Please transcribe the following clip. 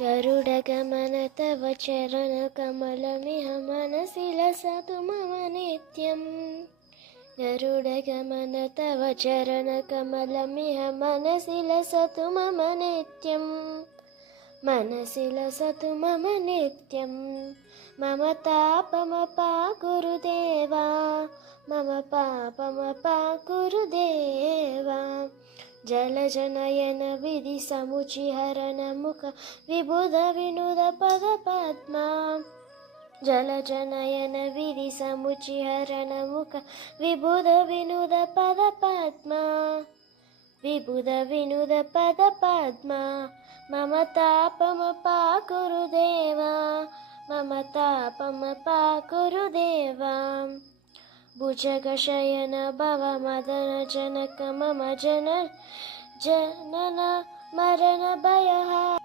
गरुडगमन तव चरणकमलमिह मनसि लसतु मम नित्यम् गरुडगमन तव चरणकमलमिह मनसि लसतु मम नित्यम् मनसि लसतु मम नित्यं मम तापमपाकुरु देवा मम पापमपाकुरु देवा जलजनयन विधिसमुचिहरण मुख विबुध विनुद पदपद्मा जलजनयन विधिसमुचिहरण मुख विबुध विनुद पदपद्मा विबुध विनुद पदपद्मा मम तापमपाकुरु देवा मम तापमपाकुरु देवा भुजगशयन भव मदन जनक मम जनन मरण भयहारिणी